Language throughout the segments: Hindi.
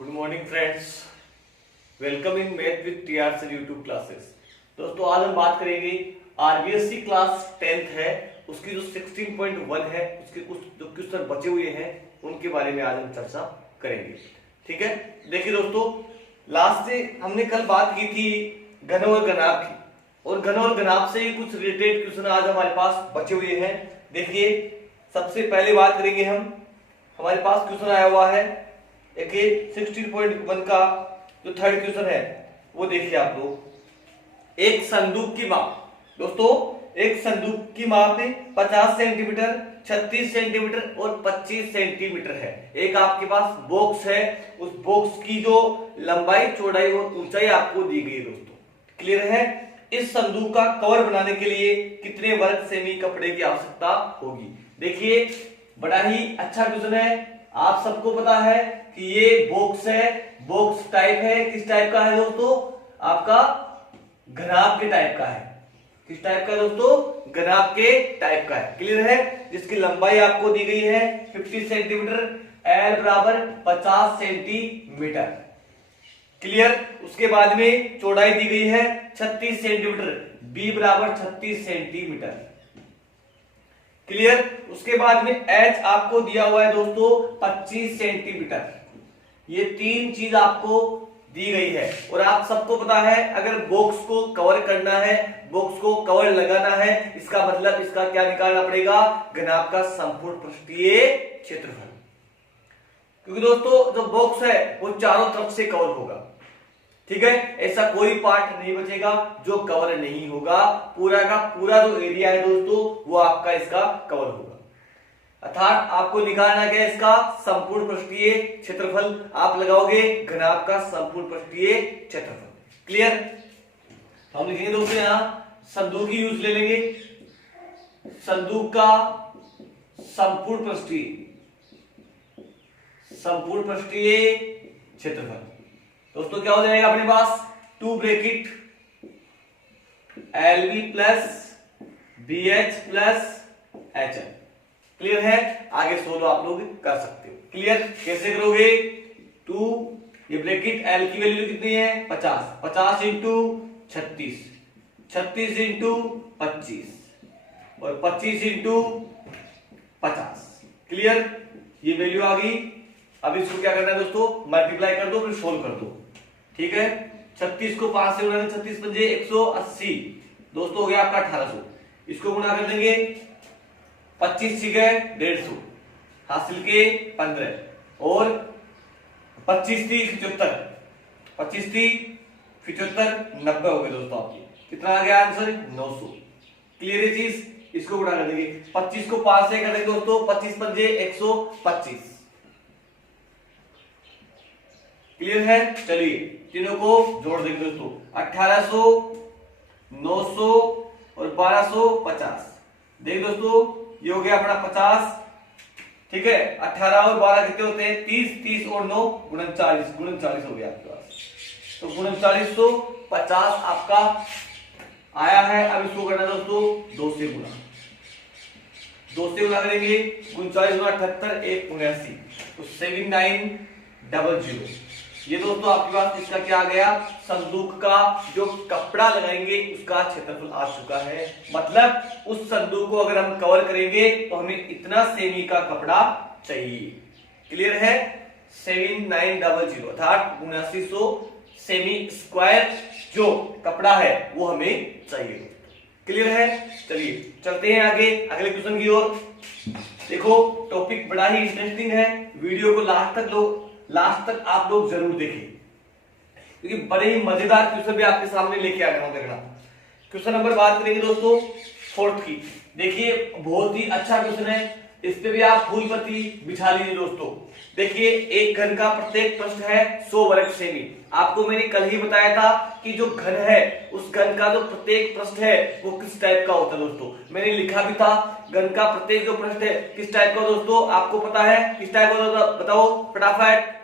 Good morning friends, welcome in math with TR sir YouTube classes. दोस्तों आज हम बात करेंगे आरबीएससी क्लास 10th है उसकी जो 16.1 है उसके कुछ जो क्वेश्चन बचे हुए हैं उनके बारे में आज हम चर्चा करेंगे। ठीक है, देखिए दोस्तों, लास्ट से हमने कल बात की थी घन और घनाभ की, और घन और घनाभ से कुछ रिलेटेड क्वेश्चन आज हमारे पास बचे हुए हैं। देखिए सबसे पहले बात करेंगे हम, हमारे पास क्वेश्चन आया हुआ है एक 16.1 का जो थर्ड क्वेश्चन है वो देखिए आप लोग। एक संदूक की माप, दोस्तों एक संदूक की माप 50 सेंटीमीटर, 36 सेंटीमीटर और 25 सेंटीमीटर है। एक आपके पास बॉक्स है, उस बॉक्स की जो लंबाई, चौड़ाई और ऊंचाई आपको दी गई है। दोस्तों क्लियर है? इस संदूक का कवर बनाने के लिए कितने वर्ग सेमी कपड़े की आवश्यकता होगी? देखिए बड़ा ही अच्छा क्वेश्चन है। आप सबको पता है कि ये बॉक्स है, बॉक्स टाइप है, किस टाइप का है दोस्तों? आपका घनाभ के टाइप का है। किस टाइप का दोस्तों? घनाभ के टाइप का है। क्लियर है? जिसकी लंबाई आपको दी गई है 50 सेंटीमीटर, एल बराबर 50 सेंटीमीटर। क्लियर? उसके बाद में चौड़ाई दी गई है 36 सेंटीमीटर, बी बराबर 36 सेंटीमीटर। क्लियर? उसके बाद में एच आपको दिया हुआ है दोस्तों 25 सेंटीमीटर। ये तीन चीज आपको दी गई है, और आप सबको पता है अगर बॉक्स को कवर करना है, बॉक्स को कवर लगाना है, इसका मतलब इसका क्या निकालना पड़ेगा? घनाभ का संपूर्ण पृष्ठीय क्षेत्रफल। क्योंकि दोस्तों जो बॉक्स है वो चारों तरफ से कवर होगा। ठीक है, ऐसा कोई पार्ट नहीं बचेगा जो कवर नहीं होगा। पूरा का पूरा जो एरिया है दोस्तों वो आपका इसका कवर होगा। अर्थात आपको निकालना क्या है? इसका संपूर्ण पृष्ठीय क्षेत्रफल। आप लगाओगे घनाभ का संपूर्ण पृष्ठीय क्षेत्रफल। क्लियर? हम लिखेंगे दोस्तों यहां संदूक की यूज ले लेंगे, संदूक का संपूर्ण पृष्ठीय क्षेत्रफल। दोस्तों क्या हो जाएगा अपने पास? 2 bracket LB plus BH plus HL। Clear है? आगे सोल्व आप लोग कर सकते हो। क्लियर? कैसे करोगे? 2 ये ब्रैकेट L की वैल्यू कितनी है? 50, 50 इंटू 36, 36 इंटू 25 और 25 इंटू 50। क्लियर? ये वैल्यू आ गई। अब इसको क्या करना है दोस्तों? मल्टीप्लाई कर दो, फिर सोल्व कर दो। ठीक है, 36 को 5 से गुणा, 36 पंजे 180 दोस्तों हो गया आपका 1800। इसको गुणा कर देंगे 25 ठीक है 150, हासिल के 15 और 25 थी 75, 25 थी 75, 90 हो गए दोस्तों आपकी। कितना आ गया आंसर? 900। क्लियर है चीज? इसको गुणा कर देंगे, 25 को 5 से कर देंगे दोस्तों, 25 पंजे 125। क्लियर है? चलिए तीनों को जोड़ देंगे दोस्तों, 1800, 900 और 1250। देखिए दोस्तों ये हो गया अपना 50। ठीक है, 18 और 12 कितने होते हैं? 30, 30 और 9 39, 39 हो गया आपके पास। तो 3950 आपका आया है। अब इसको करना दोस्तों 2 से गुणा, 2 से गुणा करेंगे, 39 गुणा 78, 1 79, तो 7900। ये दोस्तों आपके पास इसका क्या आ गया? संदूक का जो कपड़ा लगाएंगे उसका क्षेत्रफल आ चुका है। मतलब उस संदूक को अगर हम कवर करेंगे तो हमें इतना सेमी का कपड़ा चाहिए। क्लियर है? 7900 अर्थात 7900 सेमी स्क्वायर जो कपड़ा है वो हमें चाहिए। क्लियर है? चलिए चलते हैं आगे अगले क्वेश्चन की ओर। देखो टॉपिक बड़ा ही इंटरेस्टिंग है, वीडियो को लास्ट तक आप लोग जरूर देखें, क्योंकि बड़े ही मजेदार क्वेश्चन भी आपके सामने लेके आ रहा हूं। देखना क्वेश्चन नंबर बात करेंगे दोस्तों 4th की। देखिए बहुत ही अच्छा क्वेश्चन है, इस पे भी आप फूल पत्ती बिछा लीजिए दोस्तों। देखिए एक घन का प्रत्येक पृष्ठ है 100 वर्ग सेमी। आपको मैंने कल ही बताया था कि जो घन है उस घन का जो प्रत्येक पृष्ठ है वो किस टाइप का होता है दोस्तों। मैंने लिखा भी था घन का प्रत्येक जो पृष्ठ है किस टाइप का दोस्तों, आपको पता है किस टाइप का होता? बताओ फटाफट।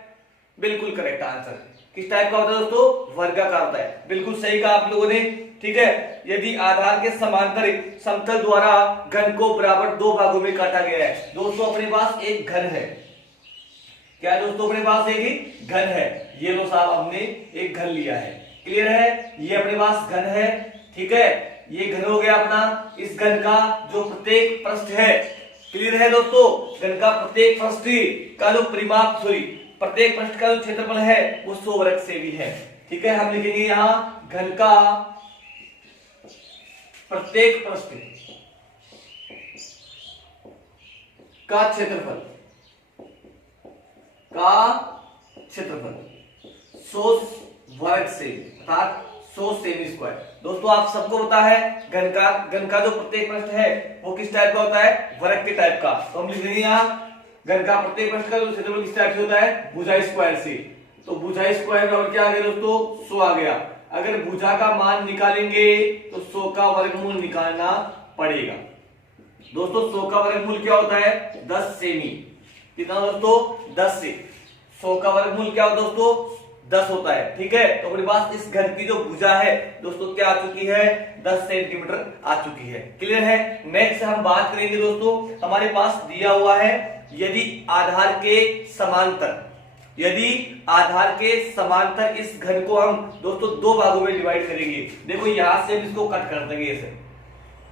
बिल्कुल करेक्ट आंसर। किस टाइप का होता है दोस्तों? वर्गाकार होता है। बिल्कुल सही कहा आप लोगों ने। ठीक है, यदि आधार के समांतर समतल द्वारा घन को बराबर 2 भागों में काटा गया है। दोस्तों अपने पास एक घन है, क्या है दोस्तों, अपने पास एक घन है। ये लो साहब, हमने एक घन लिया है। क्लियर है, ये अपने पास घन है। ठीक है, ये घन हो गया अपना। इस घन का जो प्रत्येक पृष्ठ है, क्लियर है दोस्तों, घन का प्रत्येक पृष्ठ का जो परिमाप, सॉरी, प्रत्येक पृष्ठ का जो क्षेत्रफल है वो 100 वर्ग सेमी है। ठीक है, हम लिखेंगे यहां घन का प्रत्येक पृष्ठ का क्षेत्रफल 100 वर्ग सेमी, अर्थात 100 सेमी स्क्वायर। दोस्तों आप सबको पता है घन का जो प्रत्येक पृष्ठ है वो किस टाइप का होता है, वर्ग के टाइप का। तो हम लिख देंगे यहाँ घन का प्रत्येक पृष्ठ का जो क्षेत्रफल किस टाइप से होता है, भुजा स्क्वायर से। तो भुजा स्क्वायर और क्या आ गया दोस्तों, 100 आ गया। अगर भुजा का मान निकालेंगे तो 100 का वर्गमूल निकालना पड़ेगा। दोस्तों 100 का वर्गमूल क्या होता है, 10 सेमी। कितना दोस्तों, 10 से 100 का वर्गमूल क्या होता है दोस्तों, 10 होता है। ठीक है, तो अपने पास इस घन की जो भुजा है दोस्तों क्या आ चुकी है, 10 सेंटीमीटर आ चुकी है। क्लियर है। नेक्स्ट हम बात करेंगे दोस्तों, हमारे पास दिया हुआ है यदि आधार के समांतर, इस घन को हम दोस्तों 2 भागों में डिवाइड करेंगे। देखो यहां से इसको कट कर देंगे ऐसे।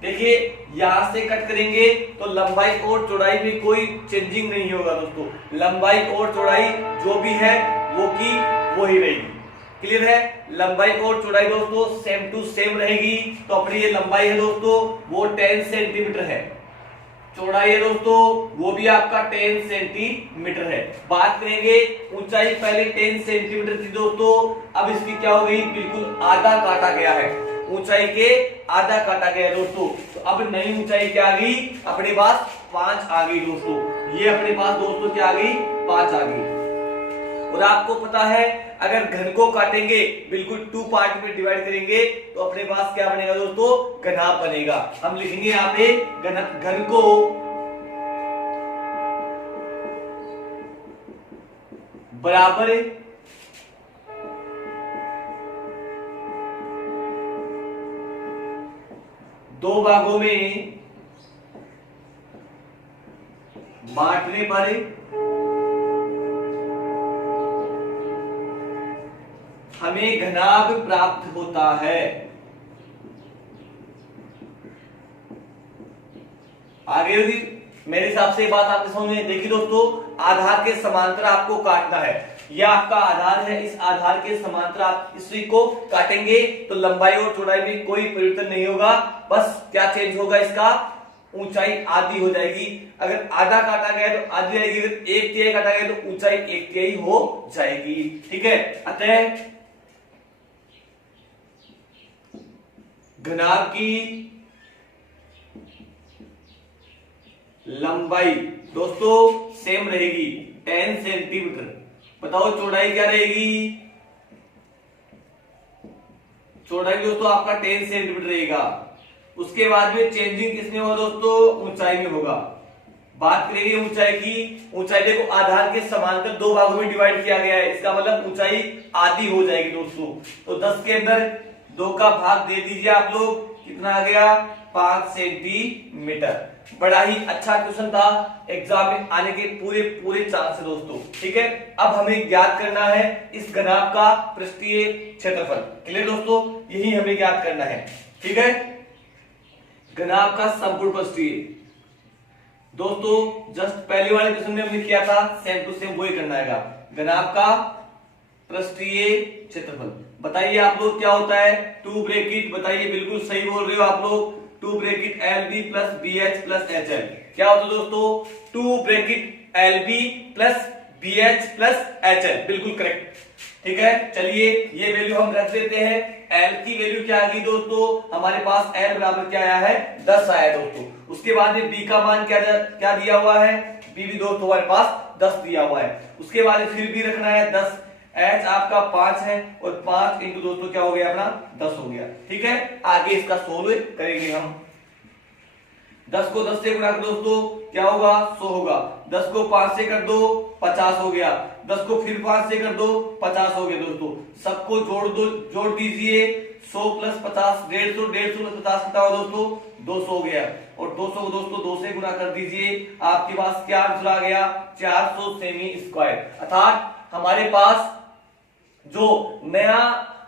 देखिए यहां से कट करेंगे तो लंबाई और चौड़ाई में कोई चेंजिंग नहीं होगा दोस्तों। लंबाई और चौड़ाई जो भी है वो की वो ही रहेगी। क्लियर है, लंबाई और चौड़ाई दोस्तों सेम टू सेम रहेगी। तो अपनी ये लंबाई है दोस्तों वो 10 सेंटीमीटर है, चौड़ाई है दोस्तों वो भी आपका 10 सेंटीमीटर है। बात करेंगे ऊंचाई, पहले 10 सेंटीमीटर थी दोस्तों, अब इसकी क्या हो गई, बिल्कुल आधा काटा गया है, ऊंचाई के आधा काटा गया दोस्तों। तो अब नई ऊंचाई क्या आ गई, अपने पास 5 आ गई दोस्तों। ये अपने पास दोस्तों क्या आ गई, 5 आ गई। और आपको पता है अगर घन को काटेंगे, बिल्कुल 2 पार्ट में डिवाइड करेंगे तो अपने पास क्या बनेगा दोस्तों, घनाभ बनेगा। हम लिखेंगे यहाँ पे घन को बराबर 2 भागों में बांटने पर हमें घनाभ प्राप्त होता है। आगे भी मेरे हिसाब से बात आपने समझ में। देखिए दोस्तों, आधार के समांतर आपको काटना है। यह आपका आधार है, इस आधार के समांतर आप इसी को काटेंगे तो लंबाई और चौड़ाई में कोई परिवर्तन नहीं होगा। बस क्या चेंज होगा, इसका ऊंचाई आधी हो जाएगी। अगर आधा काटा गया तो आधी रहेगी, अगर 1/3 काटा गया तो ऊंचाई 1/3 हो जाएगी। ठीक है, अतः घनाभ की लंबाई दोस्तों सेम रहेगी 10 सेंटीमीटर। बताओ चौड़ाई क्या रहेगी, चौड़ाई दोस्तों आपका 10 सेंटीमीटर रहेगा। उसके बाद में चेंजिंग किसमें होगा दोस्तों, ऊंचाई में होगा। बात करेंगे ऊंचाई की। ऊंचाई देखो आधार के समांतर 2 भागों में डिवाइड किया गया है, इसका मतलब ऊंचाई आधी हो जाएगी दोस्तों। तो 10 के अंदर 2 का भाग दे दीजिए आप लोग, कितना आ गया, 5 सेंटीमीटर। बड़ा ही अच्छा क्वेश्चन था, एग्जाम में आने के पूरे चांस है दोस्तों। ठीक है, अब हमें ज्ञात करना है इस घनाभ का पृष्ठीय क्षेत्रफल। क्लियर दोस्तों, यही हमें ज्ञात करना है। ठीक है, घनाभ का संपूर्ण पृष्ठीय दोस्तों जस्ट पहले वाले क्वेश्चन में हमने किया था, सेम टू सेम वही करना है। घनाभ का पृष्ठीय क्षेत्रफल बताइए आप लोग क्या होता है, 2 ब्रैकेट, बताइए बिल्कुल सही बोल रहे हो आप लोग, 2 bracket LB plus BH plus HL। क्या होता है दोस्तों, 2 bracket LB plus BH plus HL, बिल्कुल करेक्ट। ठीक है, चलिए ये वैल्यू हम रख देते हैं। L की वैल्यू क्या आ गई दोस्तों, हमारे पास L बराबर क्या आया है, 10 आया दोस्तों। उसके बाद में B का मान क्या दिया हुआ है, B भी दोस्तों हमारे पास 10 दिया हुआ है। उसके बाद फिर भी रखना है 10, H आपका 5 है और 5 इंटू दोस्तों क्या हो गया अपना 10 हो गया। ठीक है, आगे इसका सोल्व करेंगे हम। 10 को 10 से गुणा कर दोस्तों क्या होगा, 100 होगा। 10 को 5 से कर दो 50 हो गया। 10 को फिर 5 से कर दो 50 हो गया दोस्तों। सबको जोड़ दीजिए, 100 प्लस 50 150, 150 प्लस 50 कितना हुआ दोस्तों 200 हो गया। और 200 को दोस्तों 2 से गुना कर दीजिए, आपके पास क्या आंसर आ गया 400 सेमी स्क्वायर। अर्थात हमारे पास जो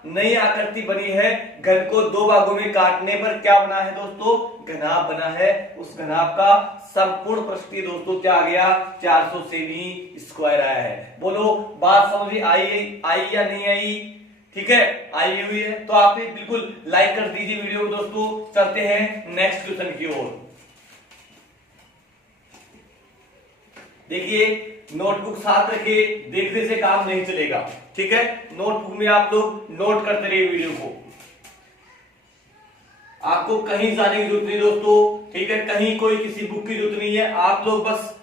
नई आकृति बनी है, घन को 2 भागों में काटने पर क्या बना है दोस्तों घनाभ बना है। उस घनाभ का संपूर्ण पृष्ठीय दोस्तों क्या आ गया 400 सेमी स्क्वायर आया है। बोलो बात समझ में आई या नहीं आई? ठीक है, आई हुई है तो आप बिल्कुल लाइक कर दीजिए वीडियो को दोस्तों। चलते हैं नेक्स्ट क्वेश्चन की ओर। देखिए नोटबुक साथ रखिए, देखने से काम नहीं चलेगा। ठीक है, नोटबुक में आप लोग नोट करते रहिए वीडियो को, आपको कहीं जाने की जरूरत नहीं दोस्तों। ठीक है, कहीं कोई किसी बुक की जरूरत नहीं है, आप लोग बस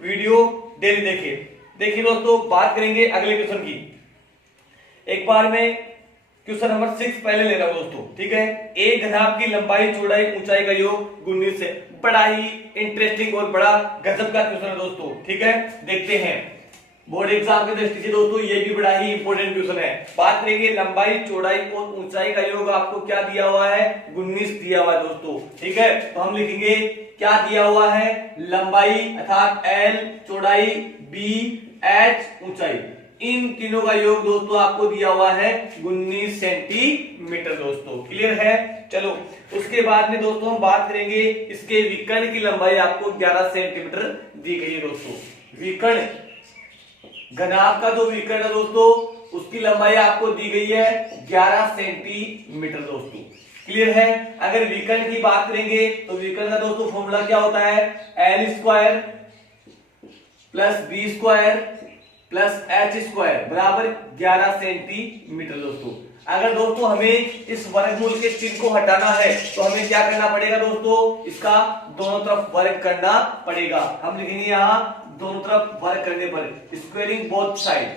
वीडियो डेली देखिए। देखिए दोस्तों बात करेंगे अगले क्वेश्चन की। एक बार मैं क्वेश्चन नंबर 6 पहले ले रहा हूं दोस्तों। ठीक है, एक घनाभ की लंबाई चौड़ाई ऊंचाई का योग 19 है। बड़ा ही इंटरेस्टिंग और बड़ा गजब का क्वेश्चन है दोस्तों। ठीक है, देखते हैं बोर्ड एग्जाम की दृष्टि से दोस्तों ये भी बड़ा ही इंपॉर्टेंट क्वेश्चन है। बात करेंगे लंबाई चौड़ाई और ऊंचाई का योग आपको क्या दिया हुआ है 19 दिया हुआ है दोस्तों। ठीक है, तो हम लिखेंगे क्या दिया हुआ है लंबाई अर्थात L, चौड़ाई B, H, ऊंचाई, इन तीनों का योग दोस्तों आपको दिया हुआ है 19 सेंटीमीटर दोस्तों। क्लियर है? चलो उसके बाद में दोस्तों हम बात करेंगे इसके विकर्ण की लंबाई आपको 11 सेंटीमीटर दी गई है दोस्तों। विकर्ण घनाभ का जो विकर्ण है दोस्तों उसकी लंबाई आपको दी गई है 11 सेंटीमीटर दोस्तों। क्लियर है? अगर विकर्ण की बात करेंगे तो विकर्ण का दोस्तों फॉर्मूला क्या होता है L square plus B square plus H square बराबर 11 सेंटीमीटर दोस्तों। अगर दोस्तों हमें इस वर्गमूल के चिन्ह को हटाना है तो हमें क्या करना पड़ेगा दोस्तों इसका दोनों तरफ वर्ग करना पड़ेगा। हम लिखेंगे यहां दोनों तरफ वर्ग करने पर स्क्वेयरिंग बोथ साइड,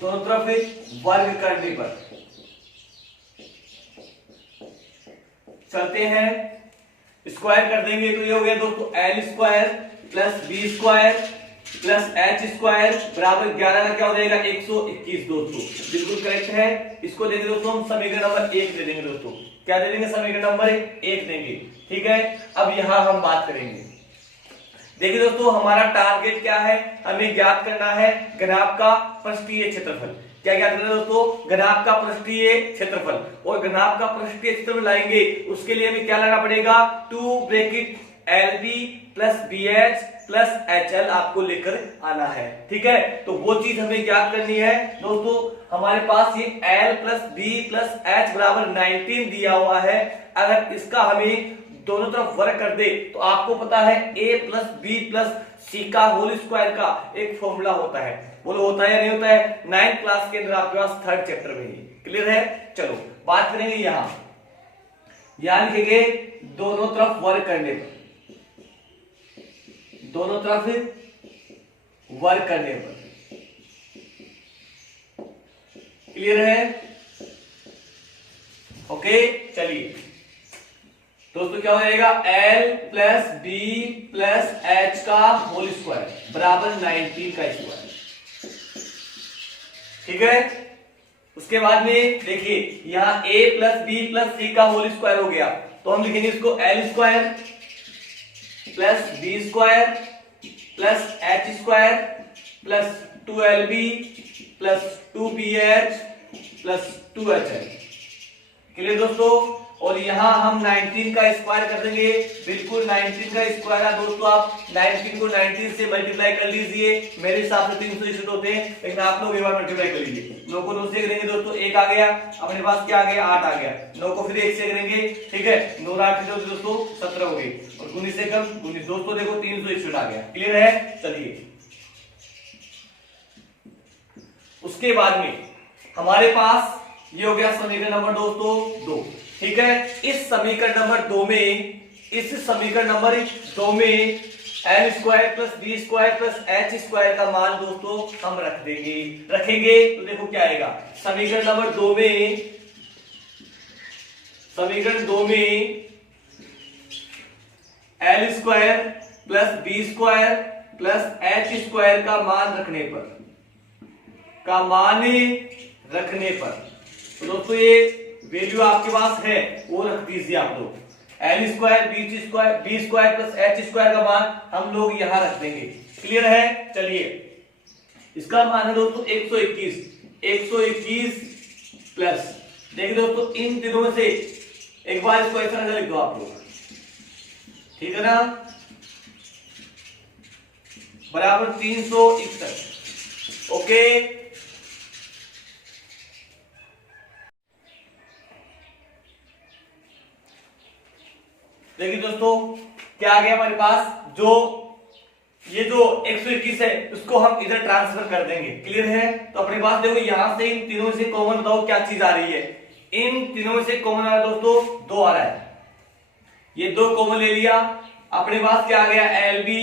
दोनों तरफ वर्ग करने पर। चलते हैं स्क्वायर कर देंगे तो ये हो गया दोस्तों L square plus B square plus H square बराबर 11 का क्या हो जाएगा 121 दोस्तों। बिल्कुल करेक्ट है। इसको देंगे दोस्तों हम समीकरण नंबर 1 दे देंगे दोस्तों। क्या दे देंगे समीकरण नंबर 1 देंगे। ठीक है, अब यहां हम बात करेंगे। देखिए दोस्तों हमारा टारगेट क्या है, हमें ज्ञात करना है घनाभ का पृष्ठीय क्षेत्रफल। क्या ज्ञात करना है दोस्तों घनाभ का पृष्ठीय क्षेत्रफल। और घनाभ का पृष्ठीय क्षेत्रफल लाएंगे उसके लिए हमें क्या लाना पड़ेगा 2 bracket LB plus BH plus HL आपको लेकर आना है। ठीक है, तो वो चीज हमें ज्ञात करनी है दोस्तों। हमारे पास ये L plus B plus H बराबर 19 दिया हुआ है। अगर इसका हमें दोनों तरफ वर्ग कर दे तो आपको पता है A plus B plus C का होल स्क्वायर का एक फॉर्मूला होता है। बोलो होता है या नहीं होता है? 9th क्लास के अंदर आपके पास 3rd चैप्टर में ही। क्लियर है? चलो बात करेंगे यहां लिखेंगे दोनों तरफ वर्ग करने पर, दोनों तरफ वर्ग करने पर। क्लियर है? ओके, चलिए दोस्तों क्या हो जाएगा L plus B plus H का होल स्क्वायर बराबर 19 का स्क्वायर। ठीक है, उसके बाद में देखिए यहां A plus B plus C का होल स्क्वायर हो गया तो हम लिखेंगे इसको L square plus B square plus H square plus 2LB plus 2BH plus 2HL। Clear दोस्तों? और यहां हम 19 का स्क्वायर कर देंगे। बिल्कुल 19 का स्क्वायर है दोस्तों। आप 19 को 19 से मल्टीप्लाई कर लीजिए। मेरे हिसाब से 361 होते हैं लेकिन आप लोग एक बार मल्टीप्लाई कर लीजिए। 9 को 2 से करेंगे दोस्तों 1 आ गया, अपने पास क्या आ गया 8 आ गया। 9 को फिर 1 से करेंगे, ठीक है 9 8 दोस्तों 17 हो गई और 19 से कम 19 दोस्तों देखो 361 आ गया। क्लियर है? चलिए उसके बाद में हमारे पास ये हो गया समीकरण नंबर दोस्तों 2। ठीक है, इस समीकरण नंबर 2 में L square plus B square plus H square का मान दोस्तों हम रखेंगे तो देखो क्या आएगा। समीकरण नंबर 2 में L square plus B square plus H square का मान रखने पर तो दोस्तों ये वैल्यू आपके पास है वो रख दीजिए आप लोग। L square B square plus H square का मान हम लोग यहां रख देंगे। क्लियर है? चलिए इसका मान है दोस्तों 121 प्लस, देखिए दोस्तों इन तीनों में से एक बार इसको ऐसा लिख दो आप लोग, ठीक है ना, बराबर 361। ओके, देखिए दोस्तों क्या आ गया हमारे पास, जो ये जो 121 है उसको हम इधर ट्रांसफर कर देंगे। क्लियर है? तो अपने पास देखो यहां से इन तीनों से कॉमन बताओ क्या चीज आ रही है। इन तीनों में से कॉमन आ रहा है दोस्तों 2 आ रहा है, ये 2 कॉमन ले लिया, अपने पास क्या आ गया L B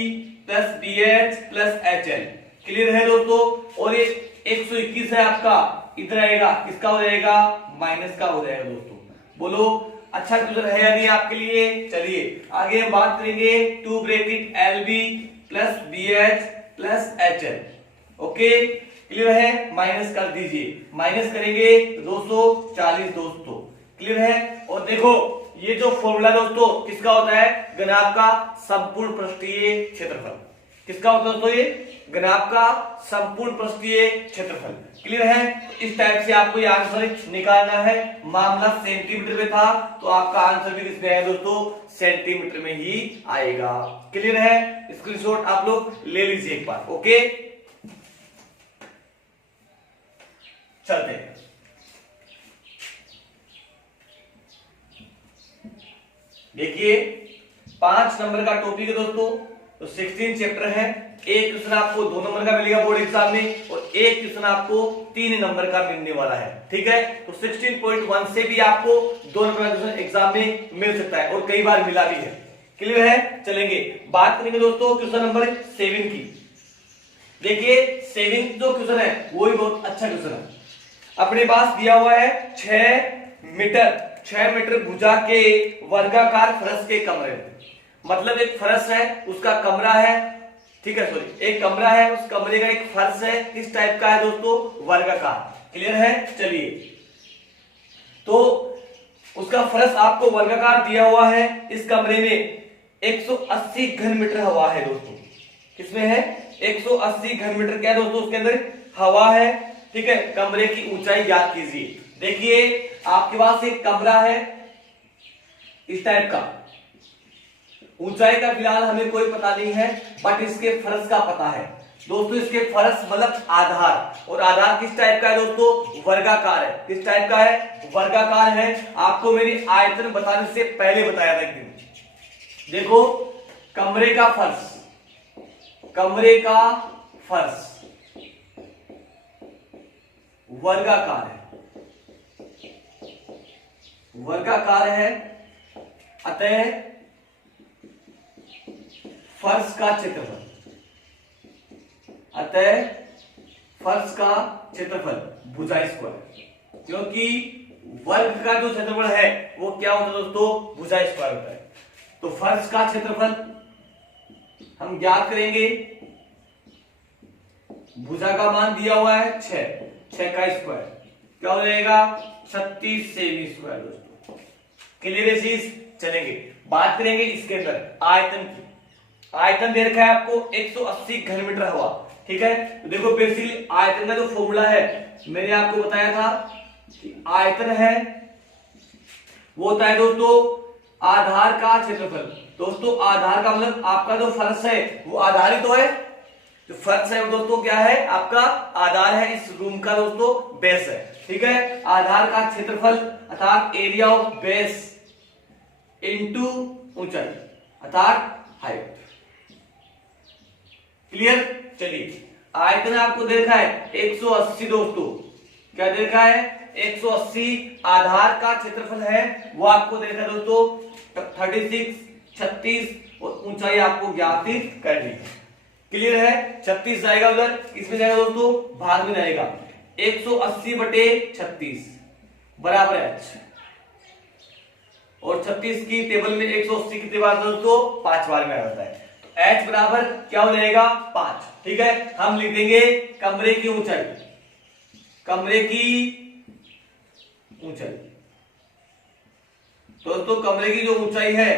plus B H plus H L. Clear है दोस्तों? और ये 121 है आपका, इधर आएगा, किसका हो जाएगा, माइनस का हो जाएगा दोस्तों। बोलो अच्छा क्वेश्चन है या नहीं आपके लिए? चलिए आगे हम बात करेंगे 2 bracket L B plus B H plus H L. Okay, clear है? माइनस कर दीजिए, माइनस करेंगे 240 दोस्तों। क्लियर है? और देखो ये जो फॉर्मूला दोस्तों किसका होता है, घनाभ का संपूर्ण पृष्ठीय क्षेत्रफल। किसका होता है दोस्तों, ये घनाभ का संपूर्ण पृष्ठीय क्षेत्रफल। क्लियर है? इस टाइप से आपको ये आंसर निकालना है। मामला सेंटीमीटर में था तो आपका आंसर भी किसमें है दोस्तों, सेंटीमीटर में ही आएगा। क्लियर है? स्क्रीनशॉट आप लोग ले लीजिए एक बार। ओके, चलते हैं। देखिए 5 नंबर का टॉपिक है दोस्तों, तो 16 चैप्टर है। एक क्वेश्चन आपको 2 नंबर का मिलेगा बोर्ड एग्जाम में और एक क्वेश्चन आपको 3 नंबर का मिलने वाला है। ठीक है, तो 16.1 से भी आपको 2 नंबर का क्वेश्चन एग्जाम में मिल सकता है और कई बार मिला भी है। क्लियर है? चलेंगे बात करेंगे दोस्तों क्वेश्चन नंबर 7 की। देखिए 7 जो क्वेश्चन है वो भी बहुत अच्छा क्वेश्चन है। अपने पास दिया हुआ है 6 मीटर भुजा के वर्गाकार फर्श के कमरे में, मतलब एक फर्श है उसका कमरा है, ठीक है, सॉरी एक कमरा है, उस कमरे का एक फर्श है, इस टाइप का है दोस्तों, वर्गाकार। क्लियर है? चलिए तो उसका फर्श आपको वर्गाकार दिया हुआ है, इस कमरे में 180 घन मीटर हवा है दोस्तों। किसमें है? 180 घन मीटर क्या है दोस्तों, उसके अंदर हवा है। ठीक है, कमरे की ऊंचाई याद कीजिए। देखिए आपके पास एक कमरा है इस टाइप का, ऊंचाई का फिलहाल हमें कोई पता नहीं है, बट इसके फर्श का पता है दोस्तों। इसके फर्श मतलब आधार, और आधार किस टाइप का है दोस्तों, वर्गाकार है। किस टाइप का है? वर्गाकार है। आपको मेरी आयतन बताने से पहले बताया था एक दिन। देखो कमरे का फर्श, कमरे का फर्श वर्गाकार है, वर्गाकार है, अतः फर्श का क्षेत्रफल, अतः फर्श का क्षेत्रफल भुजा स्क्वायर, क्योंकि वर्ग का जो क्षेत्रफल है वो क्या होता है दोस्तों, भुजा स्क्वायर होता है। तो फर्श का क्षेत्रफल हम ज्ञात करेंगे, भुजा का मान दिया हुआ है 6 का स्क्वायर क्या हो जाएगा, 36 सेमी स्क्वायर दोस्तों। क्लियर है चीज? चलेंगे बात करेंगे इसके अंदर आयतन की। आयतन दे रखा है आपको 180 घन मीटर हवा। ठीक है, तो देखो बेसिकली आयतन का जो फॉर्मूला है मैंने आपको बताया था कि आयतन है वो होता है दोस्तों आधार का क्षेत्रफल। दोस्तों आधार का मतलब आपका जो फर्श है वो आधार ही तो है, जो फर्श है वो दोस्तों क्या है, आपका आधार है, इस रूम का दोस्तों बेस है। ठीक है, आधार का क्षेत्रफल अर्थात एरिया ऑफ बेस इनटू ऊंचाई अर्थात हाइट। क्लियर? चलिए आयतन आपको देखा है 180 दोस्तों, क्या देखा है 180, आधार का क्षेत्रफल है वो आपको देखा है दोस्तों 36, 36 और ऊंचाई आपको ज्ञात करनी है। क्लियर है? 36 जाएगा उधर, इसमें जाएगा दोस्तों भाग में जाएगा 180 बटे 36 बराबर h, और 36 की टेबल में 180 कितने बार दोस्तों 5 बार में आ जाता है, तो h बराबर क्या हो जाएगा 5। ठीक है, हम लिख देंगे कमरे की ऊंचाई, कमरे की ऊंचाई। दोस्तों कमरे की जो ऊंचाई है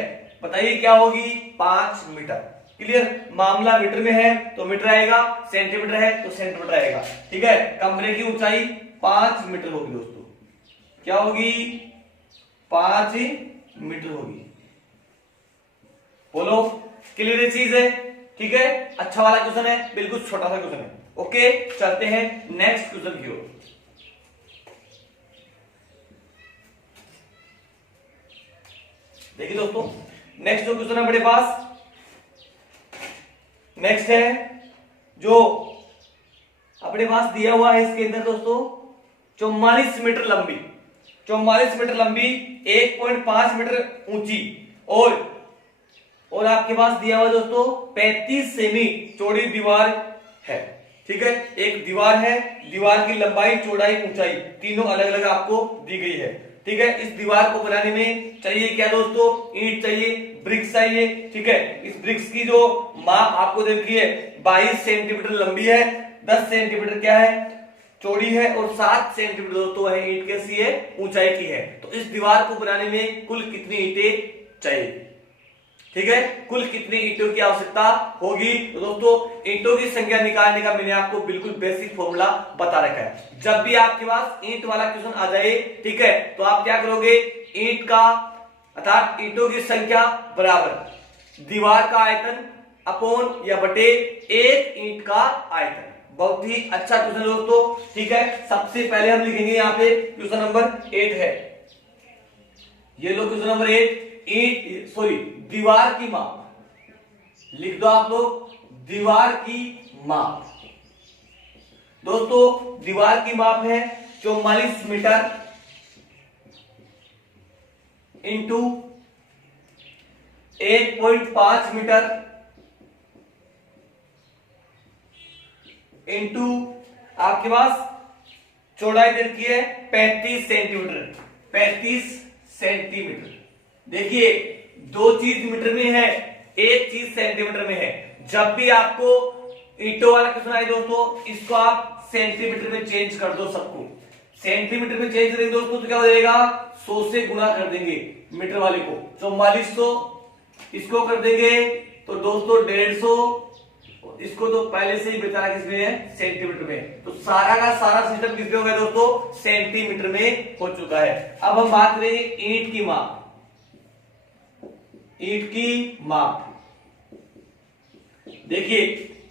बताइए क्या होगी, 5 मीटर। क्लियर, मामला मीटर में है तो मीटर आएगा, सेंटीमीटर है तो सेंटीमीटर आएगा। ठीक है, कमरे की ऊंचाई 5 मीटर होगी दोस्तों, क्या होगी, 5 मीटर होगी। बोलो क्लियर ये चीज है। ठीक है, अच्छा वाला क्वेश्चन है, बिल्कुल छोटा सा क्वेश्चन है। ओके, चलते हैं नेक्स्ट क्वेश्चन की ओर। देखिए दोस्तों, नेक्स्ट जो क्वेश्चन है मेरे पास, नेक्स्ट है जो अपने पास दिया हुआ है, इसके अंदर दोस्तों 44 मीटर लंबी, 44 मीटर लंबी, 1.5 मीटर ऊंची और आपके पास दिया हुआ दोस्तों 35 सेमी चौड़ी दीवार है। ठीक है, एक दीवार है, दीवार की लंबाई, चौड़ाई, ऊंचाई तीनों अलग अलग आपको दी गई है। ठीक है, इस दीवार को बनाने में चाहिए क्या दोस्तों, ईंट चाहिए, ब्रिक्स चाहिए। ठीक है, इस ब्रिक्स की जो माप आपको दे रखी है 22 सेंटीमीटर लंबी है, 10 सेंटीमीटर क्या है, चौड़ी है, और 7 सेंटीमीटर दोस्तों है ईंट कैसी है, ऊंचाई की है। तो इस दीवार को बनाने में कुल कितनी ईंटें चाहिए। ठीक है, कुल कितनी ईंटों की आवश्यकता होगी। तो दोस्तों ईंटों की संख्या निकालने का मैंने आपको बिल्कुल बेसिक फॉर्मूला बता रखा है। जब भी आपके पास ईंट वाला क्वेश्चन आ जाए, ठीक है, तो आप क्या करोगे, ईंट का अर्थात ईंटों की संख्या बराबर दीवार का आयतन अपॉन या बटे एक ईंट का आयतन। बहुत ही अच्छा क्वेश्चन दोस्तों। ठीक है, सबसे पहले हम लिखेंगे यहाँ पे क्वेश्चन नंबर 8 है, ये लो क्वेश्चन नंबर 8, ईंट सॉरी दीवार की माप लिख दो आप लोग, दीवार की माप। दोस्तों दीवार की माप है 44 मीटर इंटू 1.5 मीटर इंटू आपके पास चौड़ाई दे रखी है 35 सेंटीमीटर, 35 सेंटीमीटर। देखिए दो चीज मीटर में है, एक चीज सेंटीमीटर में है। जब भी आपको ईंटों वाला क्वेश्चन आए दोस्तों, इसको आप सेंटीमीटर में चेंज कर दो, सबको सेंटीमीटर में चेंज करेंगे दोस्तों तो क्या हो जाएगा, 100 से गुना कर देंगे मीटर वाले को, 4400 इसको कर देंगे तो दोस्तों 150, इसको तो पहले से ही बेचारा किसमें है, सेंटीमीटर में। तो सारा का सारा सिस्टम किसमें हो गया दोस्तों, सेंटीमीटर में हो चुका है। अब हम बात करेंगे ईंट की माप, ईंट की माप। देखिए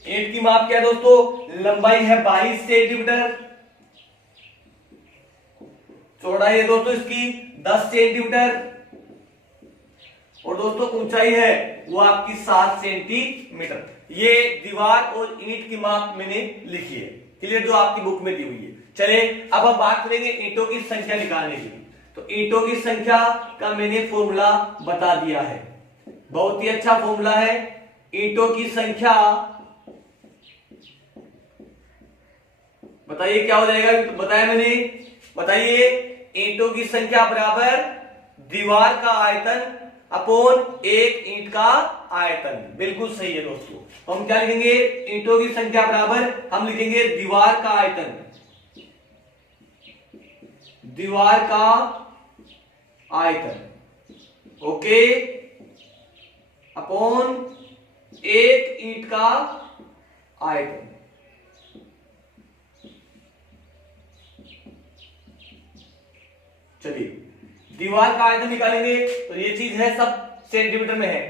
ईंट की माप क्या है दोस्तों, लंबाई है 22 सेंटीमीटर, चौड़ाई है दोस्तों इसकी 10 सेंटीमीटर, और दोस्तों ऊंचाई है वो आपकी 7 सेंटीमीटर। ये दीवार और ईंट की माप मैंने लिखी है, क्लियर, जो आपकी बुक में दी हुई है। चले अब हम बात करेंगे ईंटों की संख्या निकालने की। तो ईंटों की संख्या का मैंने फॉर्मूला बता दिया है, बहुत ही अच्छा फॉर्मूला है। ईंटों की संख्या बताइए क्या हो जाएगा, बताया मैंने, बताइए, ईंटों की संख्या बराबर दीवार का आयतन अपॉन एक ईंट का आयतन। बिल्कुल सही है दोस्तों। तो हम क्या लिखेंगे, ईंटों की संख्या बराबर हम लिखेंगे दीवार का आयतन, दीवार का आयतन, ओके, अपॉन एक ईंट का आयतन। चलिए दीवार का आयतन निकालेंगे तो ये चीज है सब सेंटीमीटर में है,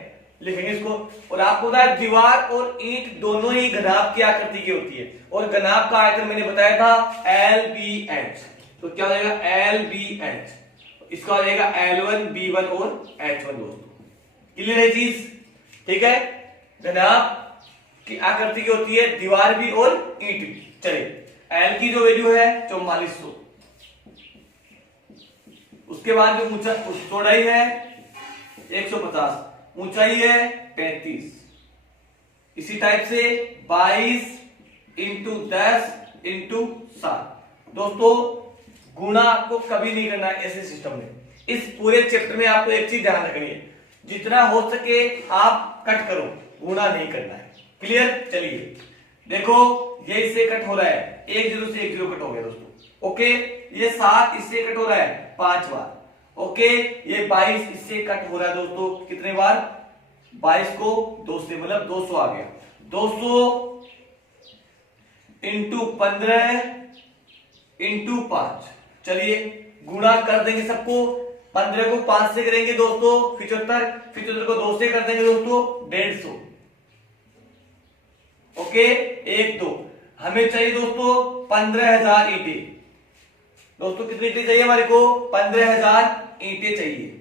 लिखेंगे इसको। और आपको पता है दीवार और ईंट दोनों ही घनाभ की आकृति की होती है, और घनाभ का आयतन मैंने बताया था LBH। तो क्या हो जाएगा LBH, इसका हो जाएगा L1 B1 और H1 दोस्तों। क्लियर है चीज, ठीक है, घनाभ की आकृति की होती है दीवार भी और ईंट भी। चलिए L की जो वैल्यू है 4400, उसके बाद जो चौड़ाई है 150, ऊंचाई है 35, इसी टाइप से 22 इंटू 10 इंटू 7। दोस्तों गुणा आपको कभी नहीं करना है ऐसे सिस्टम में। इस पूरे चैप्टर में आपको एक चीज ध्यान रखनी है, जितना हो सके आप कट करो, गुणा नहीं करना है। क्लियर, चलिए देखो ये इससे कट हो रहा है, 1 0 से 1 0 कट हो गया दोस्तों, ओके, ये 7 इससे कट हो रहा है 5 बार। ओके, ये 22 इससे कट हो रहा है दोस्तों, कितने बार? 22 को 2 से, मतलब 200 आ गया। 200 इंटू 15 इंटू 5, चलिए गुणा कर देंगे सबको। 15 को 5 से करेंगे दोस्तों 75, 75 को 2 से कर देंगे दोस्तों 150। ओके, 1 2 हमें चाहिए दोस्तों 15,000 ईंटें। दोस्तों कितनी ईंटें चाहिए हमारे को? 15,000 ईंटें चाहिए।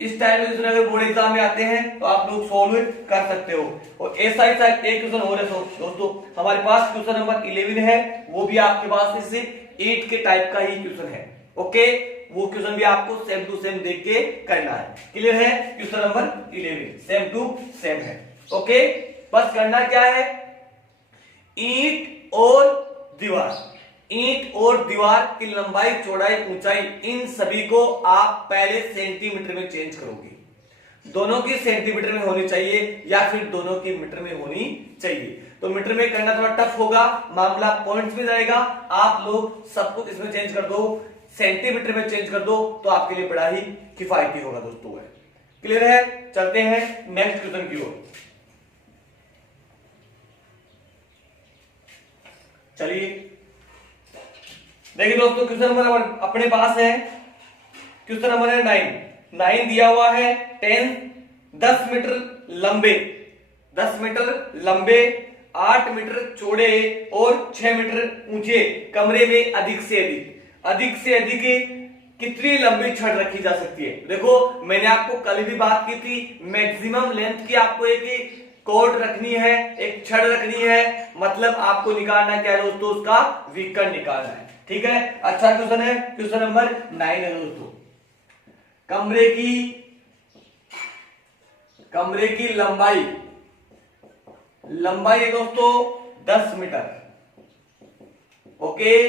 इस टाइप के क्वेश्चन अगर बोर्ड एग्जाम में आते हैं तो आप लोग सॉल्व कर सकते हो। और ऐसा ही शायद एक क्वेश्चन हो रहा है दोस्तों, हमारे पास क्वेश्चन नंबर 11 है, वो भी आपके पास इससे 8 के टाइप का ही क्वेश्चन है। ओके, वो क्वेश्चन भी आपको सेम टू सेम देख के करना है। क्लियर है? Question number 11 same to same है। ओके, बस करना क्या है, ईंट और दीवार, ईंट और दीवार की लंबाई, चौड़ाई, ऊंचाई, इन सभी को आप पहले सेंटीमीटर में चेंज करोगे। दोनों की सेंटीमीटर में होनी चाहिए या फिर दोनों की मीटर में होनी चाहिए। तो मीटर में करना थोड़ा टफ होगा, मामला पॉइंट्स में जाएगा। आप लोग सब कुछ इसमें चेंज कर दो, सेंटीमीटर में चेंज कर दो, तो आपके लिए बड़ा ही किफायती होगा दोस्तों। क्लियर है? चलते हैं नेक्स्ट क्वेश्चन की ओर। चलिए देखिए दोस्तों, क्वेश्चन नंबर अपने पास है, क्वेश्चन नंबर है 9 दिया हुआ है 10 मीटर लंबे, 10 मीटर लंबे, 8 मीटर चौड़े और 6 मीटर ऊंचे कमरे में अधिक से अधिक कितनी लंबी छड़ रखी जा सकती है? देखो मैंने आपको कल भी बात की थी, मैक्सिमम लेंथ की आपको एक कोड रखनी है, एक छड़ रखनी है, मतलब आपको निकालना क्या है दोस्तों? उसका विकर्ण निकालना है। ठीक है, अच्छा क्वेश्चन है, क्वेश्चन नंबर 9 है दोस्तों। कमरे की लंबाई है दोस्तों 10 मीटर। ओके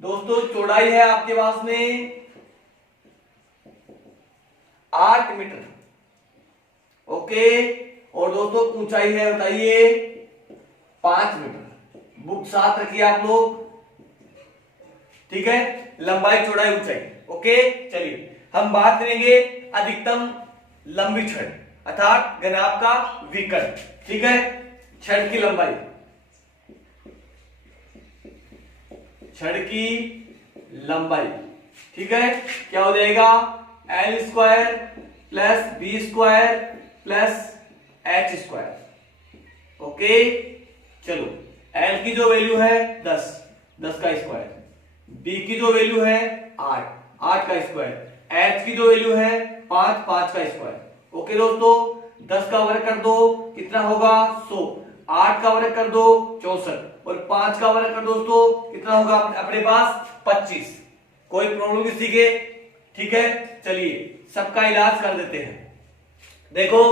दोस्तों, चौड़ाई है आपके पास में 8 मीटर। ओके, और दोस्तों ऊंचाई है बताइए 5 मीटर। बुक साथ रखिए आप लोग, ठीक है, लंबाई, चौड़ाई, ऊंचाई। ओके, चलिए हम बात करेंगे अधिकतम लंबी छड़ अर्थात घनाभ का विकर्ण। ठीक है, छड़ की लंबाई, ठीक है, क्या हो जाएगा? L square plus B square plus H square. Okay, चलो L की जो वैल्यू है 10 का स्क्वायर, B की जो वैल्यू है 8 का स्क्वायर, H की जो वैल्यू है 5 का स्क्वायर। ओके दोस्तों, 10 का वर्ग कर दो कितना होगा? 100, 8 का वर्ग कर दो 64 और 5 का वर्ग कर दो दोस्तों कितना होगा अपने पास? 25। कोई प्रॉब्लम किसी के? ठीक है, चलिए सबका इलाज कर देते हैं। देखो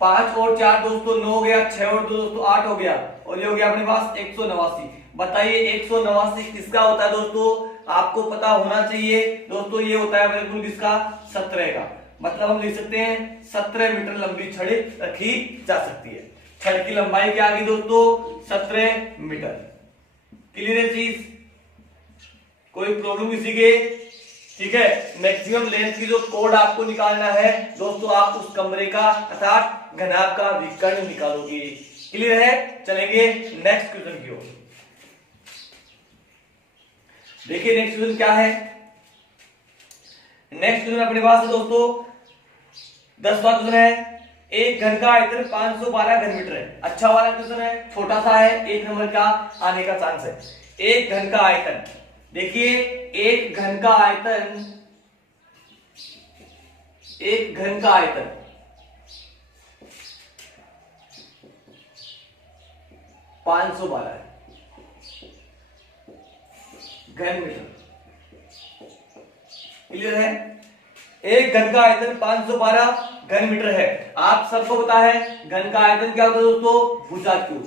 5 और 4 दोस्तों 9 हो गया, 6 और 2 दोस्तों 8 हो गया, और ये हो गया अपने पास 189। बताइए 189 किसका होता है दोस्तों? आपको पता होना चाहिए दोस्तों, ये होता है वर्गमूल किसका? 17 का। मतलब हम लिख सकते हैं 17 मीटर लंबी छड़ रखी जा सकती है। छड़ की लंबाई क्या आ गई दोस्तों? 17 मीटर। क्लियर है चीज? कोई प्रॉब्लम किसी के? ठीक है, मैक्सिमम लेंथ की जो कोड आपको निकालना है दोस्तों, आप उस कमरे का अर्थात घनाभ का विकर्ण निकालोगे। क्लियर है? चलेंगे नेक्स्ट क्वेश्चन की ओर। देखिए नेक्स्ट क्वेश्चन क्या है। नेक्स्ट क्वेश्चन अपने पास है दोस्तों 10वां क्वेश्चन है, एक घन का आयतन 512 घन मीटर है। अच्छा वाला क्वेश्चन है, छोटा सा है, 1 नंबर का आने का चांस है। एक घन का आयतन, देखिए एक घन का आयतन 512 है घन मीटर। क्लियर है? एक घन का आयतन 512 घन मीटर है। आप सबको पता है घन का आयतन क्या होता है दोस्तों? भुजा क्यूब।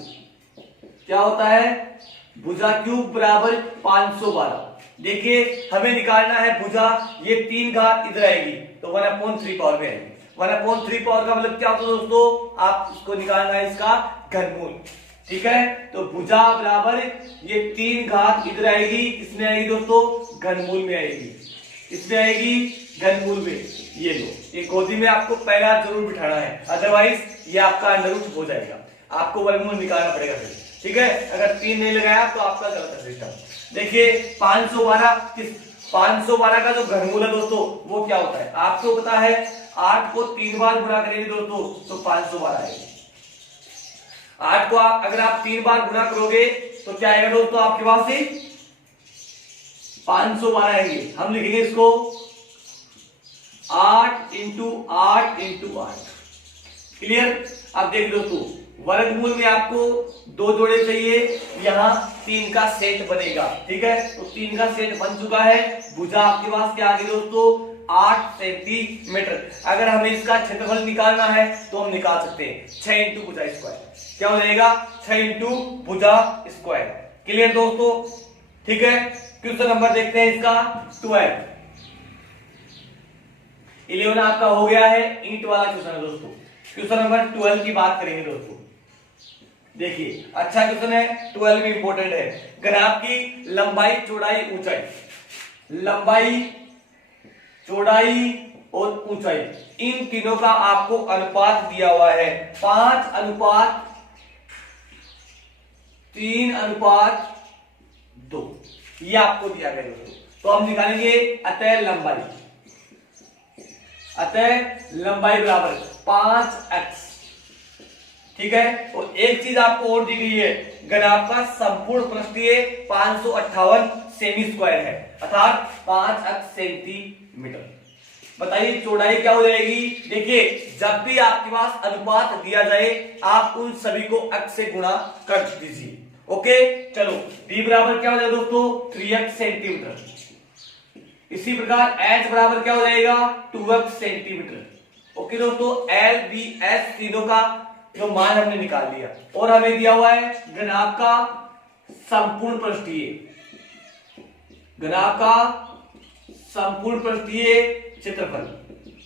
क्या होता है? भुजा क्यूब बराबर 512। देखिए हमें निकालना है भुजा, ये 3 घात इधर आएगी तो 1/3 पावर में आएगी। 1/3 पावर का मतलब क्या होता है दोस्तों? आप इसको निकालना है इसका घनमूल। ठीक है, तो भुजा बराबर ये 3 घात इधर आएगी, इसमें आएगी दोस्तों घनमूल में आएगी। इसमें आएगी घनमूल में, ये लो, ये गोदी में आपको पहला जरूर बिठाना है, अदरवाइज ये आपका अंडर रूट हो जाएगा, आपको वर्गमूल निकालना पड़ेगा फिर, ठीक है। अगर 3 नहीं लगाया तो आपका गलत है सिस्टम। देखिए 512 का जो घनमूल है दोस्तों वो क्या होता है, आपको पता है 8 को 3 बार गुणा करेंगे दोस्तों तो 512 आएगी। 8 को अगर आप 3 बार गुणा करोगे तो क्या आएगा दोस्तों आपके पास से 512 आएगी। हम लिखेंगे इसको 8 इंटू 8 इंटू 8। क्लियर। अब देखिए दोस्तों वर्गमूल में आपको 2 जोड़े चाहिए, यहां 3 का सेट बनेगा, ठीक है। तो 3 का सेट बन चुका है, भुजा आपके पास क्या आ गई दोस्तों 8 सेंटीमीटर। अगर हमें इसका क्षेत्रफल निकालना है तो हम निकाल सकते हैं 6 इंटू भुजा स्क्वायर, क्या हो जाएगा 6 इंटू भुजा स्क्वायर। क्लियर दोस्तों, ठीक है। क्वेश्चन नंबर देखते हैं इसका 12। 11 आपका हो गया है, ईंट वाला क्वेश्चन है दोस्तों। क्वेश्चन नंबर 12 की बात करेंगे दोस्तों। देखिए अच्छा क्वेश्चन है, 12 भी इंपॉर्टेंट है। ग्राफ की लंबाई चौड़ाई ऊंचाई, लंबाई चौड़ाई और ऊंचाई, इन तीनों का आपको अनुपात दिया हुआ है 5:3:2, ये आपको दिया गया दोस्तों। तो हम निकालेंगे अतः लंबाई बराबर 5x, ठीक है। और एक चीज आपको और दी गई है, ग्राफ का संपूर्ण पृष्ठीय 558 सेमी स्क्वायर है, अर्थात 5x सेंटीमीटर। बताइए चौड़ाई क्या हो जाएगी। देखिए जब भी आपके पास अनुपात दिया जाए आप उन सभी को x से गुणा कर दीजिए, ओके। चलो b बराबर क्या हो जाएगा दोस्तों 3x सेंटीमीटर। इसी प्रकार h बराबर क्या हो जाएगा 2x सेंटीमीटर, ओके दोस्तों। l b s तीनों का जो मान हमने निकाल लिया, और हमें दिया हुआ है ग्राफ का संपूर्ण पृष्ठीय क्षेत्रफल।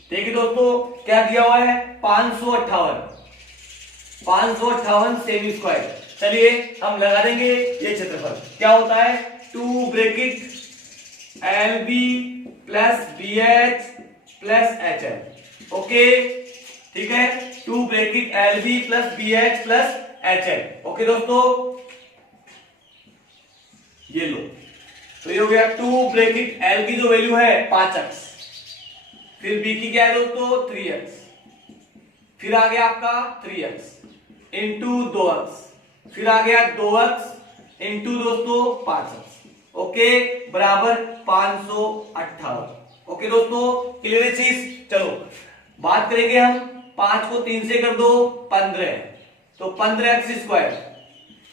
देखिए दोस्तों क्या दिया हुआ है 558 सेमी स्क्वायर। चलिए हम लगा देंगे ये क्षेत्रफल, क्या होता है 2 bracket LB plus BH plus HL, okay, ठीक है। 2 bracket LB plus BH plus HL, okay दोस्तों, ये लो। तो ये हो गया 2 ब्रैकेट L की जो वैल्यू है 5x, फिर B की क्या है दोस्तों 3x, फिर आ गया आपका 3x इंटू 2x, फिर आ गया 2x इंटू दोस्तों 5x, ओके, बराबर 558, ओके दोस्तों। क्लियर चीज। चलो बात करेंगे हम 5 को 3 से कर दो 15, तो 15x स्क्वायर,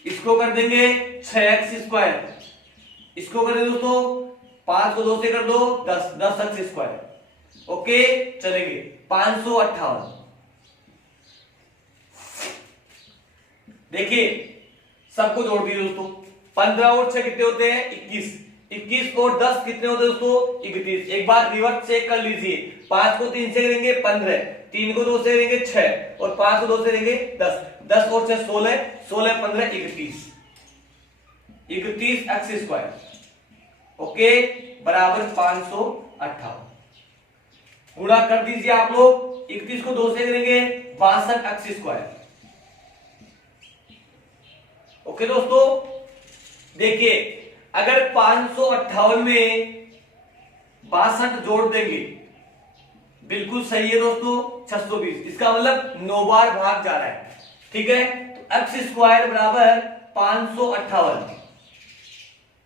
इसको कर देंगे 6x स्क्वायर, इसको कर देंगे दोस्तों 5 को 2 से कर दो 10x स्क्वायर, ओके। चलेंगे 558। देखिए सबको जोड़ दिए दोस्तों, 15 और 6 कितने होते हैं 21, 21 और 10 कितने होते हैं दोस्तों 31। एक बार रिवर्स चेक कर लीजिए, 5 को 3 से करेंगे 15, 3 को 2 से करेंगे 6 और 5 को 2 से करेंगे 10, 10 और 6 16, 16 15 31 x स्क्वायर, ओके, बराबर 558। गुणा कर दीजिए आप लोग, 31 को 2 से करेंगे 62 x स्क्वायर, ओके दोस्तों। देखिए अगर 558 में 62 जोड़ देंगे बिल्कुल सही है दोस्तों 620, इसका मतलब 9 बार भाग जा रहा है, ठीक है। तो x स्क्वायर बराबर 558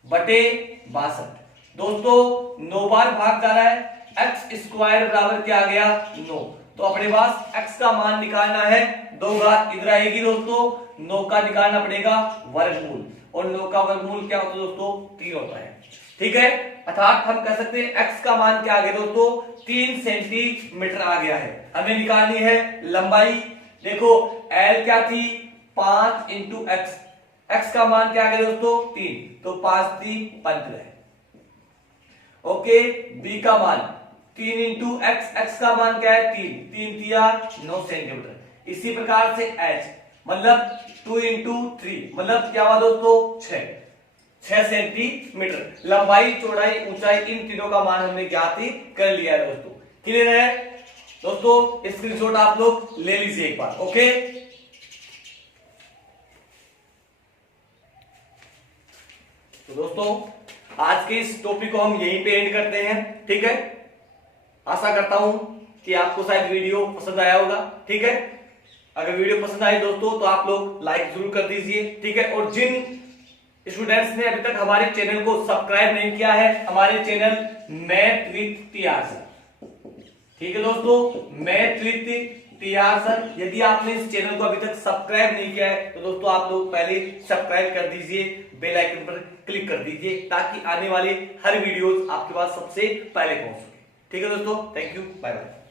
बटे 62 दोस्तों, 9 बार भाग जा रहा है, x स्क्वायर बराबर क्या आ गया 9। तो अपने पास x का मान निकालना है, 2 घात इधर आएगी दोस्तों, 9 का निकालना पड़ेगा वर्गमूल, और 9 का वर्गमूल क्या होता है दोस्तों 3 होता है, ठीक है। अर्थात हम कह सकते हैं x का मान क्या आ गया दोस्तों 3 सेंटीमीटर आ गया है। हमें निकालनी है लंबाई। देखो L क्या थी 5 इंटू x, x का मान क्या आ गया दोस्तों 3, तो 5 3 15, ओके। b का मान 3 इंटू x, x का मान क्या है 3, 3 3 9 सेंटीमीटर। इसी प्रकार से h मतलब 2 इंटू 3 मतलब क्या हुआ दोस्तों 6, 6 सेंटीमीटर। लंबाई, चौड़ाई, ऊंचाई, इन तीनों का मान हमने ज्ञात ही कर लिया है दोस्तों। क्लियर है दोस्तों? स्क्रीनशॉट आप लोग ले लीजिए एक बार। ओके, तो दोस्तों आज के इस टॉपिक को हम यहीं पे एंड करते हैं। ठीक है, आशा करता हूं कि आपको शायद वीडियो पसंद आया होगा। ठीक है, अगर वीडियो पसंद आए दोस्तों तो आप लोग लाइक जरूर कर दीजिए। ठीक है, और जिन स्टूडेंट्स ने अभी तक हमारे चैनल को सब्सक्राइब नहीं किया है, हमारे channel math with TR sir, ठीक है दोस्तों, मैथ विद टीआर सर, यदि आपने इस चैनल को अभी तक सब्सक्राइब नहीं किया है तो दोस्तों आप लोग पहले सब्सक्राइब कर दीजिए, बेल आइकन पर क्लिक कर दीजिए ताकि आने वाले हर वीडियोस आपके पास सबसे पहले पहुंच सके। ठीक है दोस्तों, थैंक यू, बाय बाय।